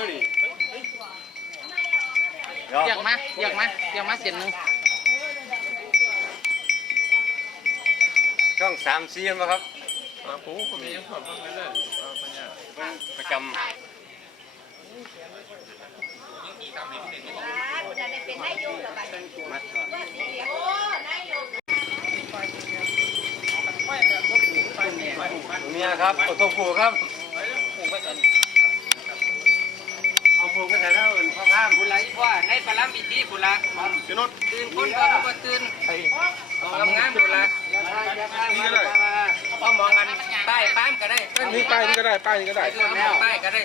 ทีวีเพิ่งดูนี่เรียกมาเรียกมาเรียกมาเสียนหนึ่งช่องสามซีนมาครับอ่าปูคนนี้ยังถอดบ้างไม่ได้อ่าปัญญาประจจะได้เป็นนายกเหรอบัดนี้ำมัดก่อนโอ้นายกเมียครับเอาตัวผูกครับ ลาบิตีบุระพี่นุชตื่นคนก็รู้ว่าตื่นทำงานบุระนี่ก็ได้พอมองกันป้ายป้ามก็ได้นี่ป้ายนี่ก็ได้ป้ายนี่ก็ได้คือป้ายก็ได้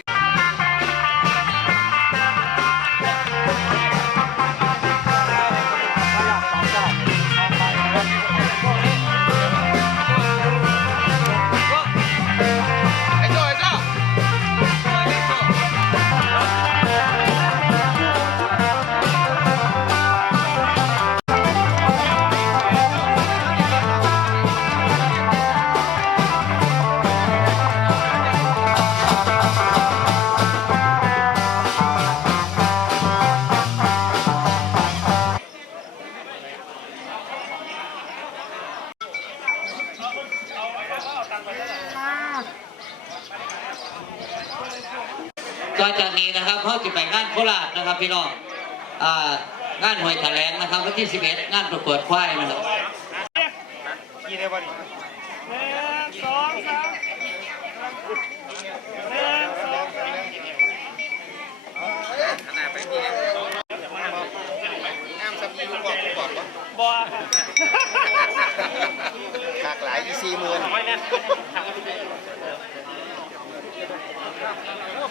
ก็จากนี้นะครับเขาจะไปงานโคราชนะครับพี่น้องอ่างานหวยแถลงนะครับวันที่11งานประกวดควายนะครับกี่ได้บ่ดิหลากหลาย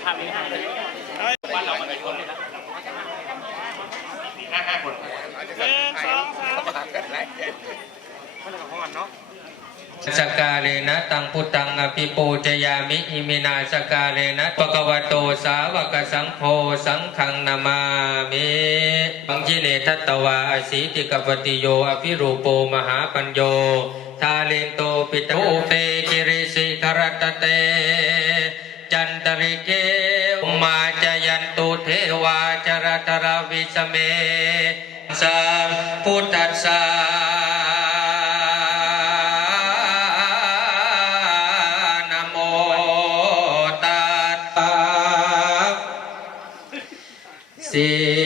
อีซีหมื่นสกาเลนะตังพุตังอภิปูจยามิอิมินาสกาเลนะปะกวะโตสาวกสังโฆสังขังนามามิบังจิเนทัตตวาอสีติกปติโยอภิรูโปมหาปัญโยทาเลนโตปิตโอเปกิริสิครตเต จันตริเกาจรตรวิสเมสัมพุทธัสสะนะโมตัสสะ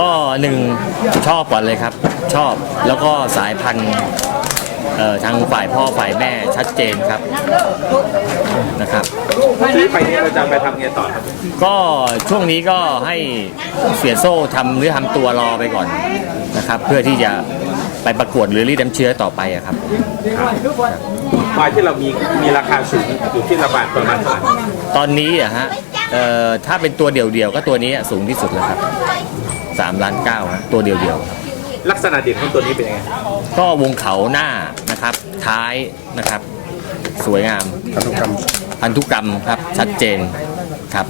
ก็หนึ่งชอบก่อนเลยครับ ชอบแล้วก็สายพันธุ์เอ่อทางฝ่ายพ่อฝ่ายแม่ชัดเจนครับนะครับซื้อไปนี้เราจะไปทำไงต่อครับก็ช่วงนี้ก็ให้เสียโซ่ทำหรือทำตัวรอไปก่อนนะครับ เพื่อที่จะไปประกวดหรือรีดน้ำเชื้อต่อไปอะครับ ควายที่เรามีมีราคาสูงอยู่ที่ระบาดประมาณเท่าไหร่ตอนนี้อะฮะเอ่อถ้าเป็นตัวเดี่ยวๆก็ตัวนี้สูงที่สุดแล้วครับ 3ล้านเก้าฮะตัวเดียวๆลักษณะเด่นของตัวนี้เป็นยังไงก็วงเขาหน้านะครับ ท้ายนะครับ สวยงามพันธุกรรมพันธุกรรมครับชัดเจนครับ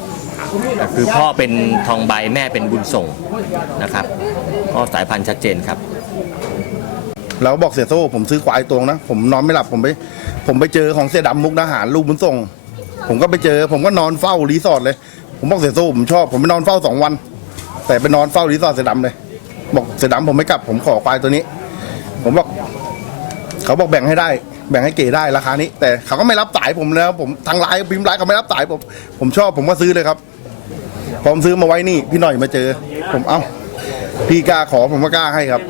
คือพ่อเป็นทองใบแม่เป็นบุญส่งนะครับ ก็สายพันธุ์ชัดเจนครับ แล้วบอกเสียโซ่ผมซื้อควายตวงนะ ผมนอนไม่หลับผมไป ผมไปเจอของเสียดำมุกดาหารลูกบุญส่ง ผมก็ไปเจอ ผมก็นอนเฝ้ารีสอร์ทเลย ผมบอกเสียโซ่ผมชอบ ผมไปนอนเฝ้าสองวัน แต่ไปนอนเฝ้ารีสอร์ทเสียดำเลย บอกเสียดำผมไม่กลับผมขอควายตัวนี้ ผมบอก เขาบอกแบ่งให้ได้ แบ่งให้เก๋ได้ราคานี้ แต่เขาก็ไม่รับสายผมแล้ว ผมทางไลน์พิมพ์ไลน์เขาไม่รับสายผมผมชอบผมก็ซื้อเลยครับพอผมซื้อมาไว้นี่ พี่หน่อยมาเจอ ผมเอ้า พี่กล้าขอผมก็กล้าให้ครับ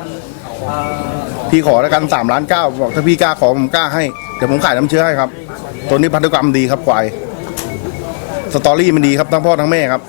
พี่ขอแล้วกันสามล้านเก้าบอกถ้าพี่กล้าขอผมกล้าให้เดี๋ยวผมขายน้ำเชื้อให้ครับ ตัวนี้พันธุกรรมดีครับควายสตอรี่มันดีครับทั้งพ่อทั้งแม่ครับ